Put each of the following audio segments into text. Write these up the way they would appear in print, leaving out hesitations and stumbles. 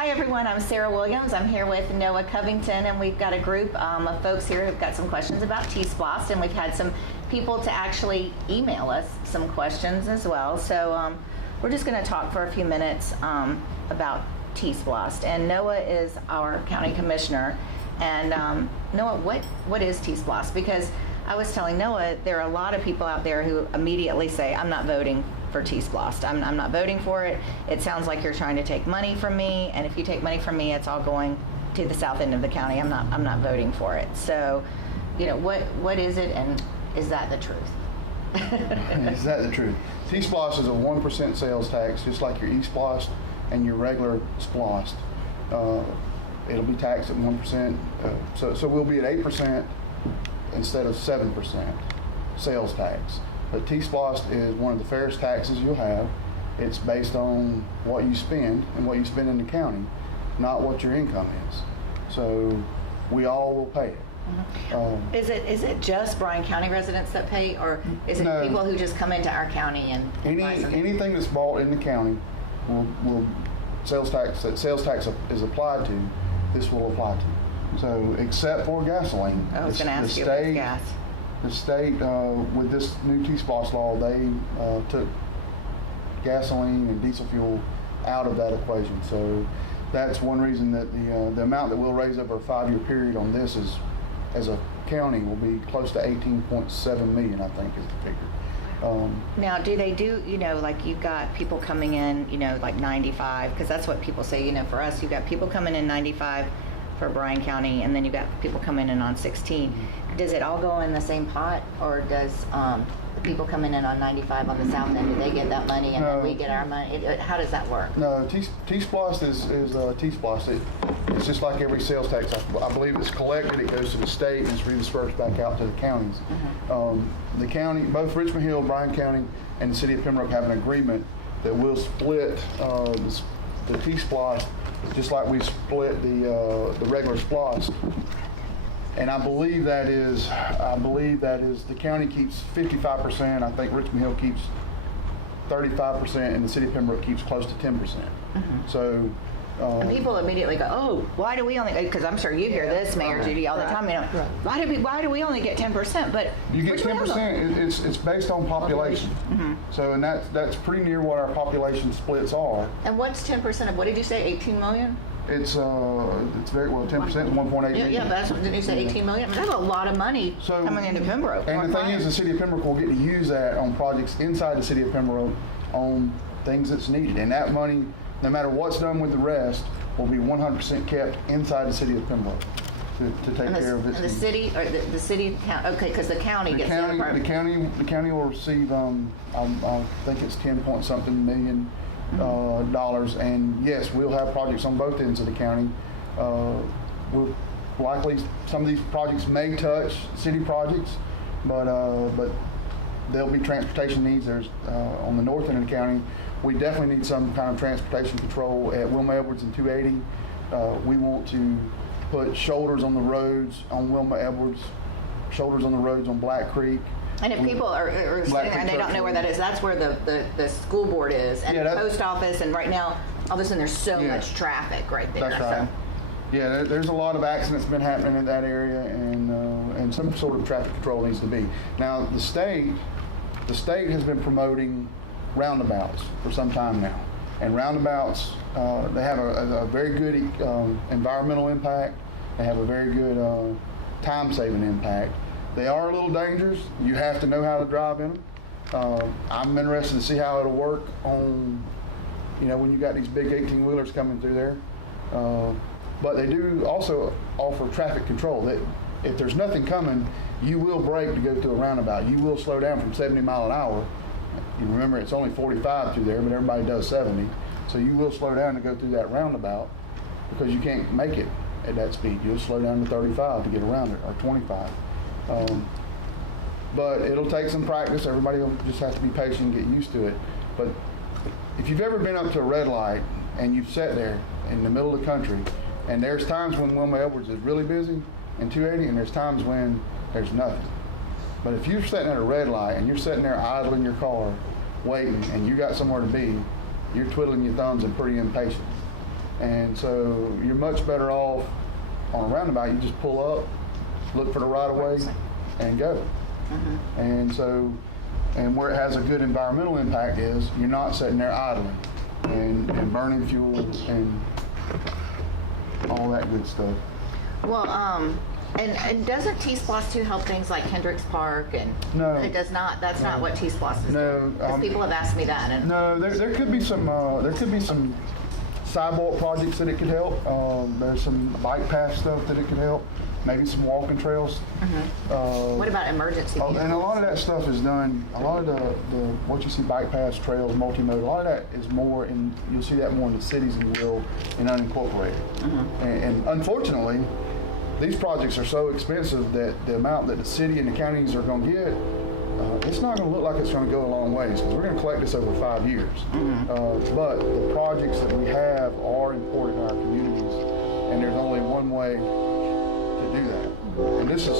Hi everyone, I'm Sarah Williams. I'm here with Noah Covington, and we've got a group of folks here who've got some questions about TSPLOST, and we've had some people to actually email us some questions as well. So we're just going to talk for a few minutes about TSPLOST. And Noah is our county commissioner. And Noah, what is TSPLOST? Because I was telling Noah, there are a lot of people out there who immediately say, I'm not voting for TSPLOST. I'm not voting for it. It sounds like you're trying to take money from me, and if you take money from me, it's all going to the south end of the county. I'm not voting for it. So, you know, what is it, and is that the truth? Is that the truth? TSPLOST is a 1% sales tax, just like your eSPLOST and your regular SPLOST. It'll be taxed at 1%. So we'll be at 8% instead of 7% sales tax. But TSPLOST is one of the fairest taxes you'll have. It's based on what you spend and what you spend in the county, not what your income is. So we all will pay it. Mm-hmm. Is it just Bryan County residents that pay, or is it people who just come into our county and anything that's bought in the county will sales tax is applied to? This will apply to. So except for gasoline, I was going to ask you about gas. The state, with this new TSPLOST law, they took gasoline and diesel fuel out of that equation. So that's one reason that the amount that we'll raise over a 5-year period on this is, as a county, will be close to 18.7 million, I think, is the figure. Now, do they do, you know, like you've got people coming in, you know, like 95, because that's what people say, you know, for us, you've got people coming in 95 for Bryan County, and then you've got people coming in on 16. Does it all go in the same pot, or does the people coming in on 95 on the south end, do they get that money and then we get our money? How does that work? No, TSPLOST is TSPLOST. It's just like every sales tax. I believe it's collected, it goes to the state, and it's redispersed back out to the counties. Mm-hmm. The county, both Richmond Hill, Bryan County, and the city of Pembroke have an agreement that will split the TSPLOST just like we split the regular SPLOST. And I believe that is the county keeps 55%. I think Richmond Hill keeps 35%, and the city of Pembroke keeps close to 10%. Mm-hmm. So. And people immediately go, oh, why do we only? Because I'm sure you hear this, Mayor Judy, all the time. You know, why do we only get 10%? But you get 10%. It's based on population. Mm-hmm. So, and that's pretty near what our population splits are. And what's 10% of? What did you say? 18 million? It's very well. 10% is 1.8 million. Yeah, that's what didn't you say? 18 million? I mean, that's a lot of money coming into Pembroke. And the thing is, the city of Pembroke will get to use that on projects inside the city of Pembroke on things that's needed, and that money, no matter what's done with the rest, will be 100% kept inside the city of Pembroke to take care of it. And the city, or the city, okay, because the county gets that part. The county will receive, I think it's 10 point something million dollars, and yes, we'll have projects on both ends of the county. We'll likely, some of these projects may touch city projects, but there'll be transportation needs. There's on the north end of the county. We definitely need some kind of transportation control at Wilma Edwards and 280. We want to put shoulders on the roads on Wilma Edwards, shoulders on the roads on Black Creek. And if people are sitting there and they don't know where that is, that's where the school board is, and the post office, and right now, all of a sudden there's so much traffic right there. That's right. Yeah, there's a lot of accidents been happening in that area, and some sort of traffic control needs to be. Now, the state has been promoting roundabouts for some time now, and roundabouts they have a very good environmental impact. They have a very good time-saving impact. They are a little dangerous. You have to know how to drive in them. I'm interested to see how it'll work on, you know, when you got these big 18-wheelers coming through there. But they do also offer traffic control. That if there's nothing coming, you will brake to go through a roundabout. You will slow down from 70 miles an hour. You remember, it's only 45 through there, but everybody does 70. So you will slow down to go through that roundabout because you can't make it at that speed. You'll slow down to 35 to get around it, or 25. But it'll take some practice. Everybody will just have to be patient and get used to it. But if you've ever been up to a red light and you've sat there in the middle of the country, and there's times when Wilma Edwards is really busy and 280, and there's times when there's nothing. But if you're sitting at a red light and you're sitting there idle in your car, waiting, and you got somewhere to be, you're twiddling your thumbs and pretty impatient. And so you're much better off on a roundabout. You just pull up, look for the right of way, and go. And so, and where it has a good environmental impact is you're not sitting there idling and burning fuel and all that good stuff. Well, and doesn't TSPLOST 2 help things like Hendricks Park? And No. It does not. That's not what TSPLOST is No, doing. 'Cause people have asked me that. And No, there could be some sidewalk projects that it could help. There's some bike path stuff that it could help. Maybe some walking trails. what about emergency vehicles? And a lot of that stuff is done. A lot of the what you see bike paths, trails, multimodal. A lot of that is more in. You'll see that more in the cities than you will in unincorporated. And unfortunately, these projects are so expensive that the amount that the city and the counties are going to get, it's not going to look like it's going to go a long ways because we're going to collect this over 5 years. But the projects that we have are important in our communities, and there's only one way to do that. And this is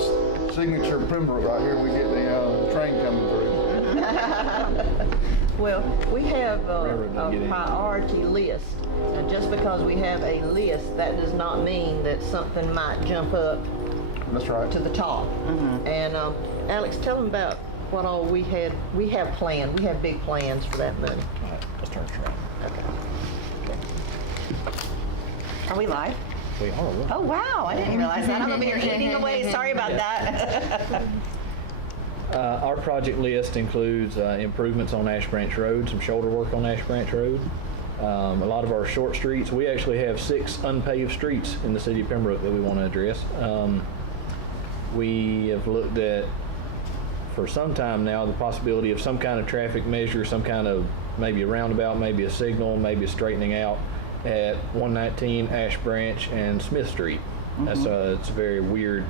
signature Pembroke right here. We get the train coming through. Well, we have a priority list. And just because we have a list, that does not mean that something might jump up That's right. to the top. And Alex, tell them about what all we have planned. We have big plans for that money. All right, let's turn this around. Are we live? We are. Oh, wow. I didn't realize that. I'm over here eating away. Sorry about that. Our project list includes improvements on Ash Branch Road, some shoulder work on Ash Branch Road. A lot of our short streets. We actually have 6 unpaved streets in the city of Pembroke that we want to address. We have looked at, for some time now, the possibility of some kind of traffic measure, some kind of maybe a roundabout, maybe a signal, maybe a straightening out at 119 Ash Branch and Smith Street. It's a very weird,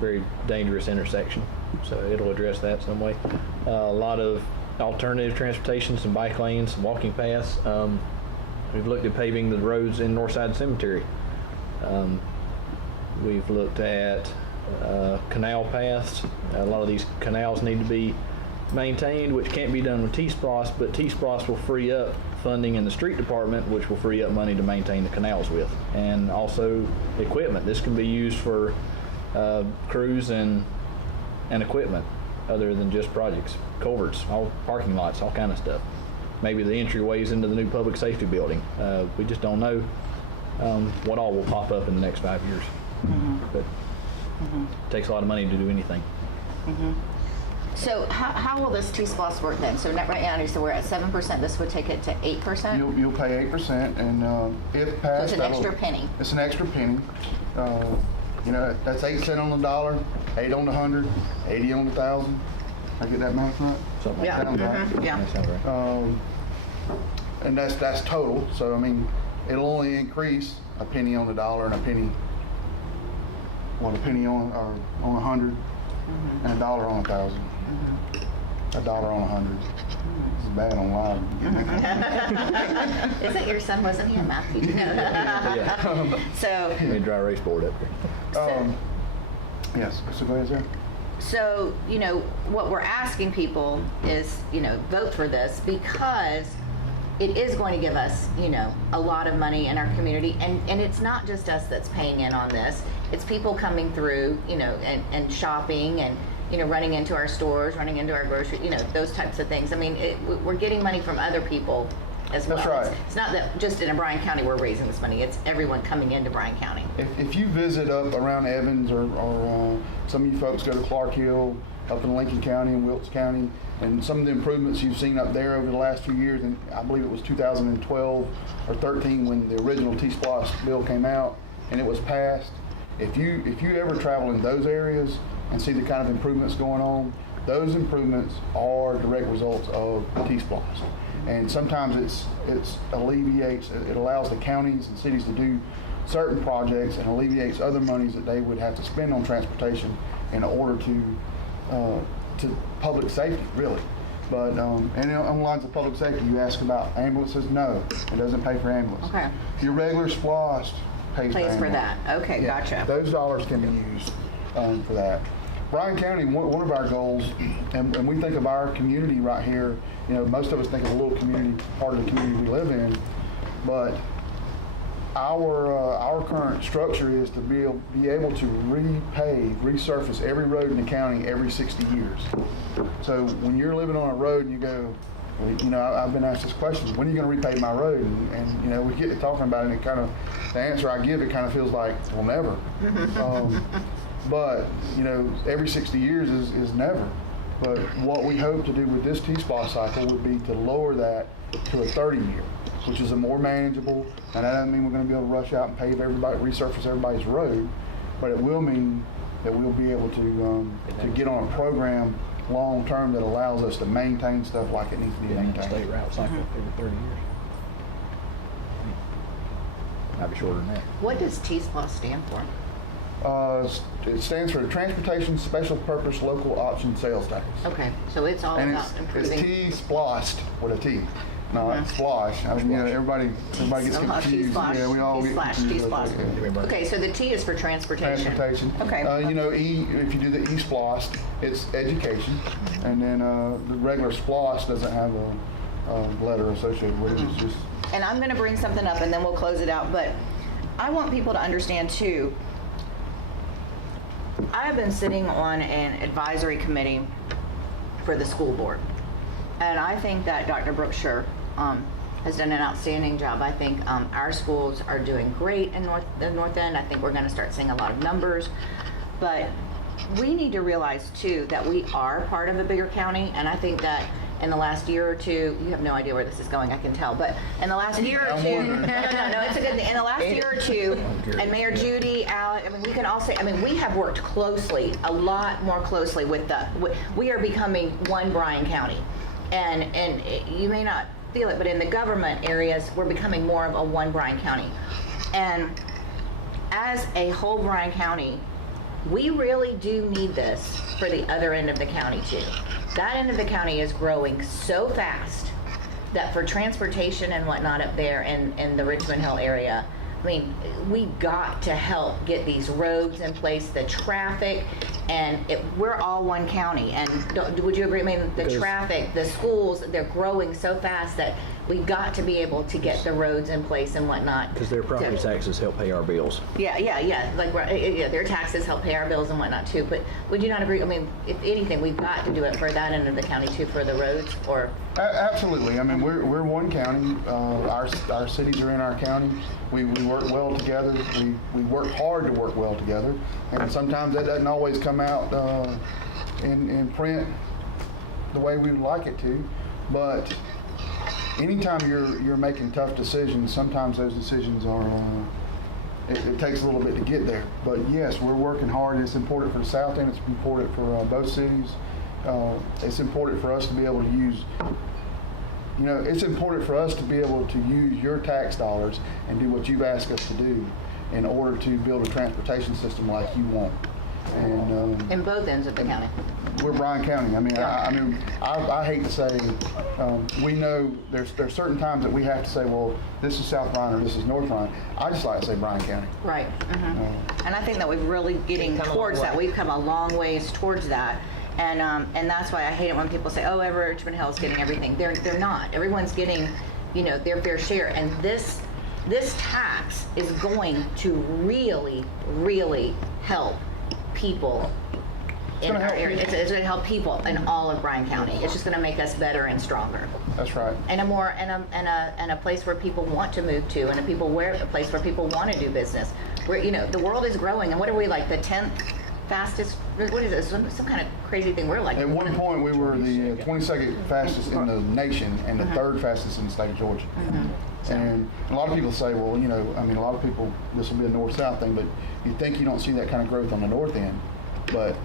very dangerous intersection. So it'll address that some way. A lot of alternative transportation, some bike lanes, some walking paths. We've looked at paving the roads in Northside Cemetery. We've looked at canal paths. A lot of these canals need to be maintained, which can't be done with TSPLOST, but TSPLOST will free up funding in the street department, which will free up money to maintain the canals with. And also equipment. This can be used for crews and equipment other than just projects. Culverts, all parking lots, all kind of stuff. Maybe the entryways into the new public safety building. We just don't know what all will pop up in the next 5 years. But it takes a lot of money to do anything. So how will this TSPLOST work then? So right now, so we're at 7%. This would take it to 8%? You'll pay 8%, and if passed, So it's an extra penny. It's an extra penny. You know, that's 8 cents on the dollar, 8 on the 100, 80 on the 1,000. I get that math right? Something like Yeah. Sounds right. Yeah. that. Sounds right. And that's total. So I mean, it'll only increase a penny on the dollar and a penny on or on 100, and a dollar on 1,000. A dollar on 100. This is bad on live. Isn't your son, wasn't he a math teacher? Yeah. So, Let me dry erase board up here. Yes. So go ahead, sir. So, you know, what we're asking people is, you know, vote for this because it is going to give us, you know, a lot of money in our community. And it's not just us that's paying in on this. It's people coming through, you know, and shopping and, you know, running into our stores, running into our grocery, you know, those types of things. I mean, we're getting money from other people as well. That's right. It's not that just in Bryan County we're raising this money. It's everyone coming into Bryan County. If you visit up around Evans or some of you folks go to Clark Hill, up in Lincoln County and Wilkes County, and some of the improvements you've seen up there over the last few years, and I believe it was 2012 or 13 when the original TSPLOST bill came out and it was passed. If you ever travel in those areas and see the kind of improvements going on, those improvements are direct results of TSPLOST. And sometimes it alleviates, it allows the counties and cities to do certain projects and alleviates other monies that they would have to spend on transportation in order to public safety, really. But and on the lines of public safety, you ask about ambulances. No, it doesn't pay for ambulance. Okay. Your regular SPLOST pays Pays for ambulance. that. Okay, Yeah, gotcha. those dollars can be used for that. Bryan County, one of our goals, and we think of our community right here, you know, most of us think of a little community, part of the community we live in, but our current structure is to be able to resurface every road in the county every 60 years. So when you're living on a road and you go, well, you know, I've been asked this question, when are you going to repave my road? And you know, we get to talking about it, and it kind of, the answer I give, it kind of feels like, well, never. But you know, every 60 years is never. But what we hope to do with this TSPLOST cycle would be to lower that to a 30-year, which is a more manageable, and that doesn't mean we're going to be able to rush out and pave everybody, resurface everybody's road, but it will mean that we'll be able to get on a program long term that allows us to maintain stuff like it needs to be maintained. State route cycle every 30 years. Might be shorter than that. What does TSPLOST stand for? It stands for Transportation Special Purpose Local Option Sales Tax. Okay, so it's all And about it's improving. TSPLOST with a T. No, it's splosh. I mean, you know, everybody gets Somehow confused. T-splosh, Yeah, we all get T-splash, confused. T-splosh. Yeah. Okay, so the T is for transportation. Transportation. Okay. You know, if you do the E-SPLOST, it's education, and then the regular SPLOST doesn't have a letter associated with it. It's just. And I'm going to bring something up and then we'll close it out, but I want people to understand too, I have been sitting on an advisory committee for the school board. And I think that Dr. Brookshire has done an outstanding job. I think our schools are doing great in the North End. I think we're going to start seeing a lot of numbers. But we need to realize too that we are part of a bigger county, and I think that in the last year or two, you have no idea where this is going, I can tell, but in the last year or two, no, it's a good thing. In the last year or two, and Mayor Judy, Alec, I mean, we can all say, I mean, we have worked closely, a lot more closely with we are becoming one Bryan County. And you may not feel it, but in the government areas, we're becoming more of a one Bryan County. And as a whole Bryan County, we really do need this for the other end of the county too. That end of the county is growing so fast that for transportation and whatnot up there in the Richmond Hill area, I mean, we got to help get these roads in place, the traffic, and we're all one county. And would you agree? I mean, the traffic, the schools, they're growing so fast that we got to be able to get the roads in place and whatnot. Because their property taxes help pay our bills. Yeah. Like, their taxes help pay our bills and whatnot too. But would you not agree? I mean, if anything, we've got to do it for that end of the county too, for the roads, or? Absolutely. I mean, we're one county. Our cities are in our county. We work well together. We work hard to work well together. And sometimes that doesn't always come out in print the way we would like it to. But anytime you're making tough decisions, sometimes those decisions are, it takes a little bit to get there. But yes, we're working hard. It's important for the South End. It's important for both cities. It's important for us to be able to use, it's important for us to be able to use your tax dollars and do what you've asked us to do in order to build a transportation system like you want. And In both ends of the county. we're Bryan County. I mean, I hate to say, we know there's certain times that we have to say, well, this is South Bryan or this is North Bryan. I just like to say Bryan County. Right. And I think that we've really getting towards that. We've come a long ways towards that. And that's why I hate it when people say, oh, every Richmond Hill is getting everything. They're not. Everyone's getting, their fair share. And this tax is going to really, really help people in our area. It's going to help people in all of Bryan County. It's just going to make us better and stronger. That's right. And a place where people want to move to, and a place where people want to do business. Where the world is growing, and what are we, like the 10th fastest? What is it? Some kind of crazy thing. We're like At one point, we were the 22nd fastest in the nation and the third fastest in the state of Georgia. And a lot of people say, well, a lot of people, this will be a north-south thing, but you think you don't see that kind of growth on the north end. But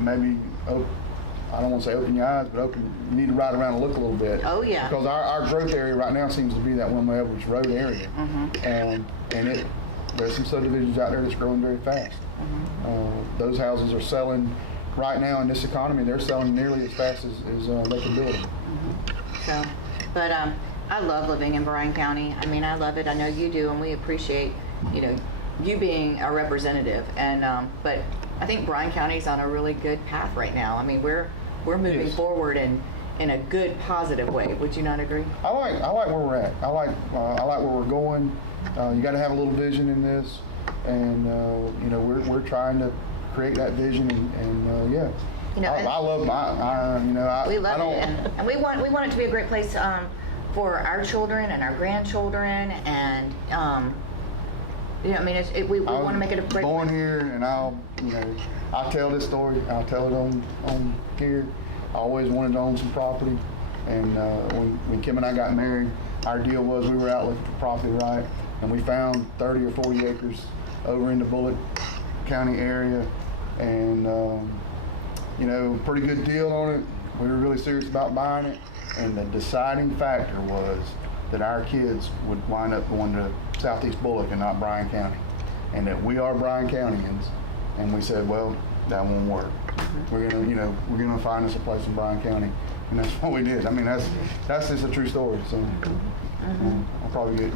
maybe, I don't want to say open your eyes, but you need to ride around and look a little bit. Oh, yeah. Because our growth area right now seems to be that One-Way Overage Road area. And there's some subdivisions out there that's growing very fast. Those houses are selling, right now in this economy, they're selling nearly as fast as they can build them. So, but I love living in Bryan County. I mean, I love it. I know you do, and we appreciate, you being a representative. And but I think Bryan County's on a really good path right now. I mean, we're moving forward in a good, positive way. Would you not agree? I like where we're at. I like where we're going. You got to have a little vision in this, and you know, we're trying to create that vision, and yeah. You know, I love my, you know, We I love don't. it, and we want it to be a great place for our children and our grandchildren, and you know, I mean, we want to make it a great Born place. here, and I'll tell this story. I'll tell it on here. I always wanted to own some property, and when Kim and I got married, our deal was we were out looking for property, right? And we found 30 or 40 acres over in the Bullitt County area, and you know, pretty good deal on it. We were really serious about buying it, and the deciding factor was that our kids would wind up going to Southeast Bullock and not Bryan County, and that we are Bryan Countyans, and we said, well, that won't work. We're gonna find us a place in Bryan County, and that's what we did. I mean, that's just a true story. So I'll probably get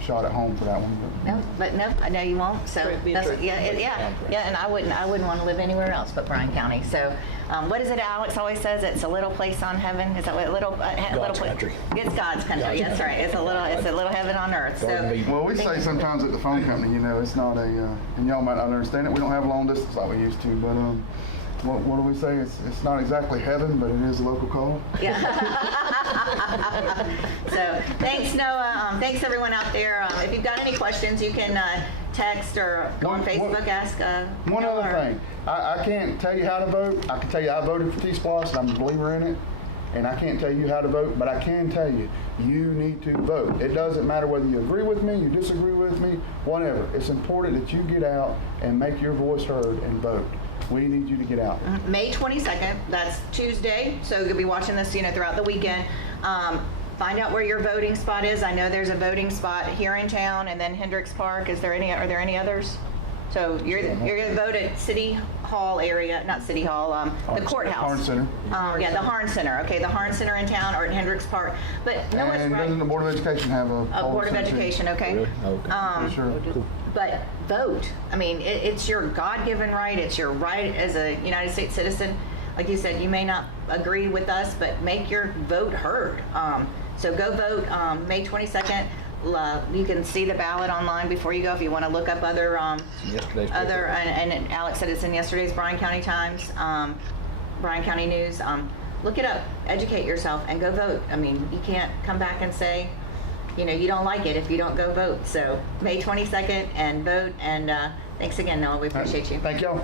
shot at home for that one. But No, I know you won't. So Be that's, true. yeah, and I wouldn't want to live anywhere else but Bryan County. So, what is it? Alex always says it's a little place on heaven. Is that what little God's place? country. It's God's country. That's right. It's a little heaven on earth. Garden of So, Eden. Well, we say sometimes at the phone company, you know, it's not a, and y'all might not understand it. We don't have long distance like we used to, but what do we say? It's not exactly heaven, but it is a local call. yeah. So, thanks, Noah. Thanks everyone out there. If you've got any questions, you can text or go on One- Facebook. Ask. One Noah other or- thing, I can't tell you how to vote. I can tell you I voted for TSPLOST, and I'm a believer in it. And I can't tell you how to vote, but I can tell you, you need to vote. It doesn't matter whether you agree with me, you disagree with me, whatever. It's important that you get out and make your voice heard and vote. We need you to get out. May 22nd, that's Tuesday, so you'll be watching this, you know, throughout the weekend. Find out where your voting spot is. I know there's a voting spot here in town, and then Hendricks Park. Are there any others? So you're gonna vote at City Hall area, not City Hall, the courthouse. Harn Center. Yeah, the Harn Center. Okay, the Harn Center in town or at Hendricks Park. But no, what's And right? doesn't the Board of Education have a Board of Education. Okay. Really? Okay. Sure. But vote. I mean, it's your God-given right. It's your right as a United States citizen. Like you said, you may not agree with us, but make your vote heard. So go vote May 22nd. You can see the ballot online before you go if you want to look up other Yesterday's other. paper. And Alex said it's in yesterday's Bryan County Times, Bryan County News. Look it up, educate yourself, and go vote. I mean, you can't come back and say, you know, you don't like it if you don't go vote. So May 22nd and vote. And thanks again, Noah. We appreciate you. Thank y'all.